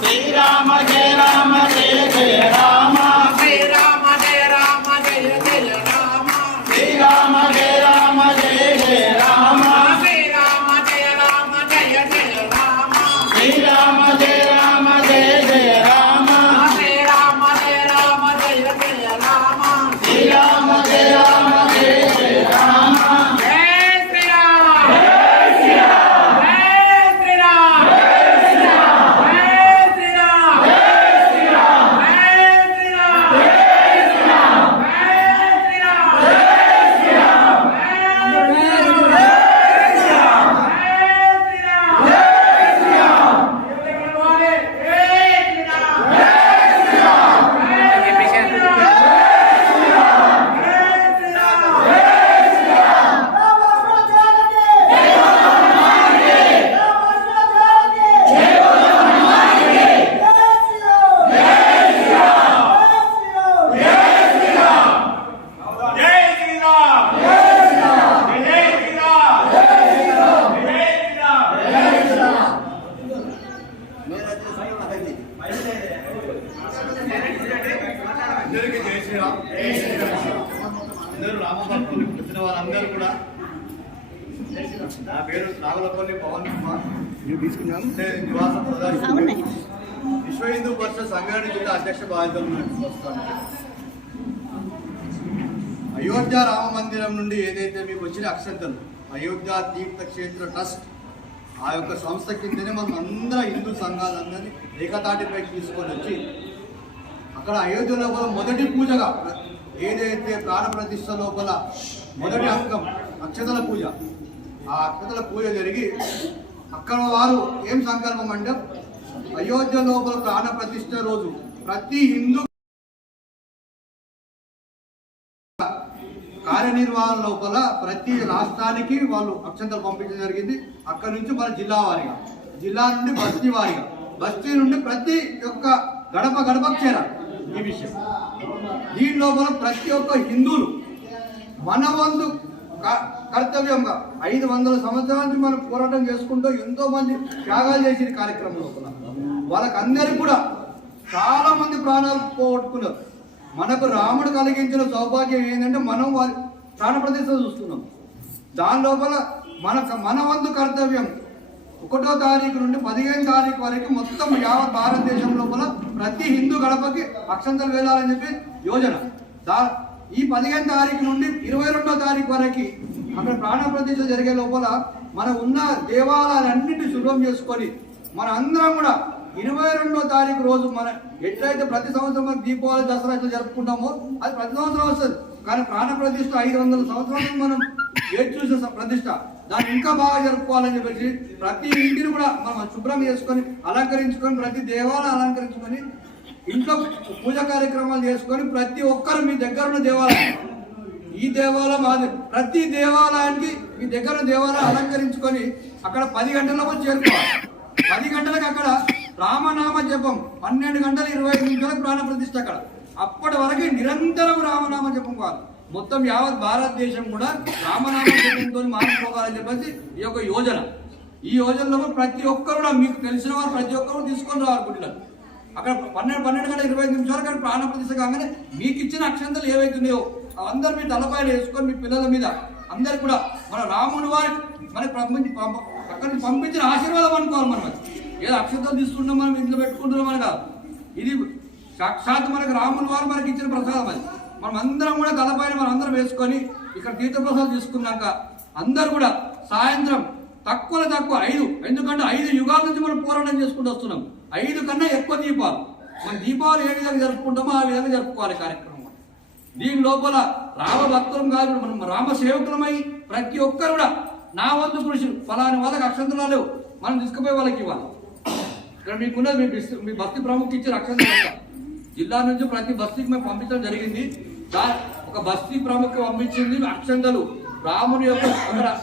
శ్రీరామ జయ అందరికీ జై శ్రీరామ్. అందరూ రామభక్తులు. వచ్చిన వారందరూ కూడా. నా పేరు నాగలపల్లి పవన్ కుమార్. నేను నివాస ప్రధాని విశ్వ హిందూ పరిషత్ సంగారెడ్డి జిల్లా అధ్యక్ష బాధ్యతలు అయోధ్య రామ మందిరం నుండి ఏదైతే మీకు వచ్చిన అక్షంతలు అయోధ్య తీర్థ క్షేత్ర ట్రస్ట్ ఆ యొక్క సంస్థ కిందనే మనం అందరం హిందూ సంఘాలందరినీ ఏకతాటిపై తీసుకొని వచ్చి అక్కడ అయోధ్య లోపల మొదటి పూజగా ఏదైతే ప్రాణ ప్రతిష్ట లోపల మొదటి అంకం అక్షతల పూజ ఆ అక్షతల పూజ జరిగి అక్కడ వారు ఏం సంకల్పం అంటే అయోధ్య లోపల ప్రాణప్రతిష్ట రోజు ప్రతి హిందూ కార్యనిర్వహణ లోపల ప్రతి రాష్ట్రానికి వాళ్ళు అక్షంతలు పంపించడం జరిగింది. అక్కడ నుంచి మన జిల్లా వారిగా జిల్లా నుండి బస్తీ వారిగా బస్తీ నుండి ప్రతి ఒక్క గడప గడపకు చేరాలి. ఈ విషయం. దీని లోపల ప్రతి ఒక్క హిందువులు మన వంతు క- కర్తవ్యంగా ఐదు వందల సంవత్సరాల నుంచి మనం పోరాటం చేసుకుంటూ ఎంతో మంది త్యాగాలు చేసిన కార్యక్రమం లోపల వాళ్ళకందరికీ కూడా చాలా మంది ప్రాణాలు పోగొట్టుకున్నారు. మనకు రాముడు కలిగించిన సౌభాగ్యం ఏంటంటే మనం వారి ప్రాణ ప్రతిష్ట చూస్తున్నాం. దాని లోపల మన మన వంతు కర్తవ్యం ఒకటో తారీఖు నుండి పదిహేను తారీఖు వరకు మొత్తం యావత్ భారతదేశం లోపల ప్రతి హిందూ గడపకి అక్షంతలు వెళ్ళాలని చెప్పి యోజన. దా ఈ పదిహేను తారీఖు నుండి ఇరవై రెండో తారీఖు వరకు అక్కడ ప్రాణప్రతిష్ట జరిగే లోపల మన ఉన్న దేవాలయాలన్నింటినీ శుభ్రం చేసుకొని మన అందరం కూడా ఇరవై రెండో తారీఖు రోజు మన ఎట్లయితే ప్రతి సంవత్సరం మనం దీపావళి దసరా ఇట్లా జరుపుకుంటామో అది ప్రతి సంవత్సరం వస్తుంది. కానీ ప్రాణ ప్రతిష్ట ఐదు వందల సంవత్సరాలు మనం వేచి చూసిన ప్రతిష్ట దాన్ని ఇంకా బాగా జరుపుకోవాలని చెప్పేసి ప్రతి ఇంటిని కూడా మనం శుభ్రం చేసుకొని అలంకరించుకొని ప్రతి దేవాలయం అలంకరించుకొని ఇంట్లో పూజ కార్యక్రమాలు చేసుకొని ప్రతి ఒక్కరు మీ దగ్గర ఉన్న దేవాలయం. ఈ దేవాలయం అది ప్రతి దేవాలయానికి మీ దగ్గర దేవాలయం అలంకరించుకొని అక్కడ పది గంటలకు చేరుకోవాలి. పది గంటలకు అక్కడ రామనామ జపం పన్నెండు గంటల ఇరవై ఐదు నిమిషాలకు ప్రాణ ప్రతిష్ట అక్కడ. అప్పటి వరకు నిరంతరం రామనామ జపం కావాలి. మొత్తం యావత్ భారతదేశం కూడా రామనామంతో మార్చుకోవాలని చెప్పేసి ఈ యొక్క యోజన. ఈ యోజనలో ప్రతి ఒక్కరు కూడా మీకు తెలిసిన వారు ప్రతి ఒక్కరు తీసుకొని రావాలి అక్కడ పన్నెండు పన్నెండు గంటల ఇరవై ఐదు నిమిషాలు కానీ ప్రాణ ప్రతిష్ట కాగానే మీకు ఇచ్చిన అక్షంతలు ఏవైతున్నాయో అందరు మీ తలపైన వేసుకొని మీ పిల్లల మీద అందరు కూడా మన రాముని వారి మనకి పంపించి పంప- పంపించిన ఆశీర్వాదం అనుకోవాలి మనం. అది. ఏదో అక్షంతలు తీసుకుంటాం మనం ఇంట్లో పెట్టుకుంటున్నాం అని కాదు. ఇది సాక్షాత్ మనకి రాముని వారు మనకి ఇచ్చిన ప్రసాదం అది. మనం అందరం కూడా తలపైన మనం అందరం వేసుకొని ఇక్కడ తీర్థప్రసాదం తీసుకున్నాక అందరు కూడా సాయంత్రం తక్కువ తక్కువ ఐదు ఎందుకంటే ఐదు యుగాల నుంచి మనం పోరాటం చేసుకుంటూ వస్తున్నాం. ఐదు కన్నా ఎక్కువ దీపాలు. మన దీపావళి ఏ విధంగా జరుపుకుంటామో ఆ విధంగా జరుపుకోవాలి కార్యక్రమం. దీని లోపల రామ భక్తులం కాదు మనం రామ సేవకులమై ప్రతి ఒక్కరు కూడా నా వంతు పురుషులు ఫలాని వాళ్ళకి అక్షంతరాలు మనం తీసుకుపోయే వాళ్ళకి ఇవ్వాలి. ఇక్కడ మీకున్నది మీ మీ భక్తి ప్రముఖ ఇచ్చిన అక్షంతరాలు జిల్లా నుంచి ప్రతి బస్తీకి మేము పంపించడం జరిగింది. దా- ఒక బస్తీ ప్రముఖ పంపించింది అక్షంతలు. రాముని యొక్క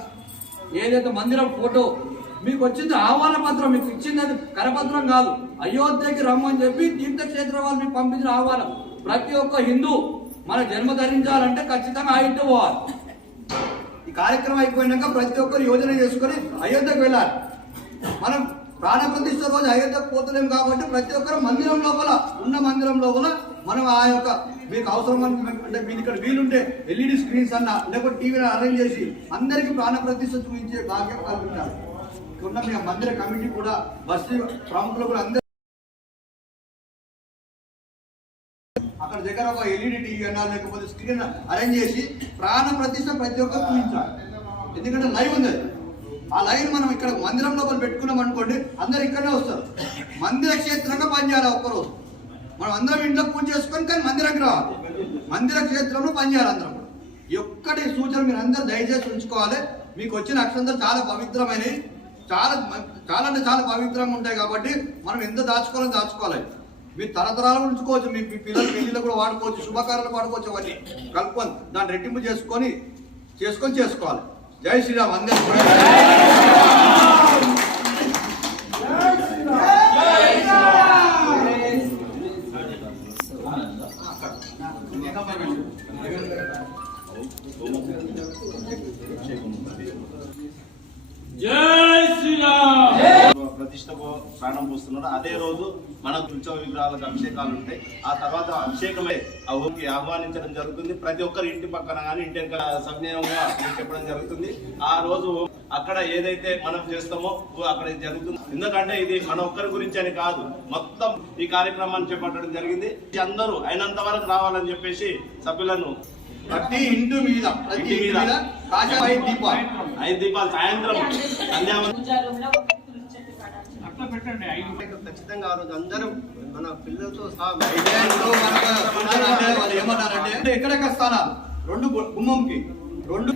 ఏదైతే మందిరం ఫోటో మీకు వచ్చింది ఆహ్వాన పత్రం మీకు ఇచ్చింది అది కరపత్రం కాదు. అయోధ్యకి రమ్మని చెప్పి తీర్థక్షేత్రం వాళ్ళు మీకు పంపించిన ఆహ్వానం. ప్రతి ఒక్క హిందూ మన జన్మ ధరించాలంటే ఖచ్చితంగా ఆ పోవాలి. ఈ కార్యక్రమం అయిపోయినాక ప్రతి ఒక్కరు యోజన చేసుకొని అయోధ్యకు వెళ్ళాలి. మనం ప్రాణప్రతిష్ఠ రోజు అయోధ్యకు పోతలేం కాబట్టి ప్రతి ఒక్కరు మందిరం లోపల ఉన్న మందిరం లోపల మనం ఆ యొక్క మీకు అవసరం అంటే మీ ఇక్కడ వీలుంటే ఎల్ఈడి స్క్రీన్స్ అన్న లేకపోతే టీవీని అరేంజ్ చేసి అందరికీ ప్రాణ ప్రతిష్ఠ చూపించే భాగ్యం కల్పించారు ఉన్న మీ మందిర కమిటీ కూడా బస్తీ ప్రముఖులు కూడా అందరూ అక్కడ దగ్గర ఒక ఎల్ఈడి టీవీ అన్నా లేకపోతే స్క్రీన్ అరేంజ్ చేసి ప్రాణ ప్రతిష్ట ప్రతి ఒక్కరు చూపించాలి. ఎందుకంటే లైవ్ ఉంది ఆ లైన్ మనం ఇక్కడ మందిరం లోపల పెట్టుకున్నాం అనుకోండి అందరు ఇక్కడనే వస్తారు. మందిర క్షేత్రంగా పనిచేయాలి ఒక్కరోజు. మనం అందరం ఇంట్లో పూజ చేసుకొని కానీ మందిరానికి రావాలి. మందిర క్షేత్రంలో పనిచేయాలి అందరం ఒక్కటి సూచన మీరు అందరూ దయచేసి ఉంచుకోవాలి. మీకు వచ్చిన అక్షంతలు చాలా పవిత్రమైనవి. చాలా చాలా అంటే చాలా పవిత్రంగా ఉంటాయి కాబట్టి మనం ఎంత దాచుకోవాలో దాచుకోవాలి. మీరు తరతరాలు ఉంచుకోవచ్చు మీ పిల్లలు పిల్లల పెళ్ళిలో కూడా వాడుకోవచ్చు శుభకార్యాలు వాడుకోవచ్చు అవన్నీ కలుపుకొని దాన్ని రెట్టింపు చేసుకొని చేసుకొని చేసుకోవాలి. జై శ్రీరామ్ అందరూ జై పోస్తున్నాడు అదే రోజు మన ఉత్సవ విగ్రహాలకు అభిషేకాలు ఉంటాయి. ఆ తర్వాత అభిషేకమే ఆ ఊరికి ఆహ్వానించడం జరుగుతుంది. ప్రతి ఒక్కరి ఇంటి పక్కన కానీ ఇంటి సవినయంగా చెప్పడం జరుగుతుంది. ఆ రోజు అక్కడ ఏదైతే మనం చేస్తామో అక్కడ ఇది జరుగుతుంది. ఎందుకంటే ఇది మన ఒక్కరి గురించి అని కాదు మొత్తం ఈ కార్యక్రమాన్ని చేపట్టడం జరిగింది. ఇది అందరూ అయినంత వరకు రావాలని చెప్పేసి సభ్యులను ప్రతి ఇంటి మీద ప్రతి మీద. కాషాయ దీపాలు. ఐదు దీపాలు సాయంత్రం పూజా రూమ్లో తులసి చెట్టు కాడ ఖచ్చితంగా ఆ రోజు అందరం మన పిల్లలతో సహా ఐదేళ్ళు అంటే ఎక్కడెక్కడ రెండు గుమ్మంకి రెండు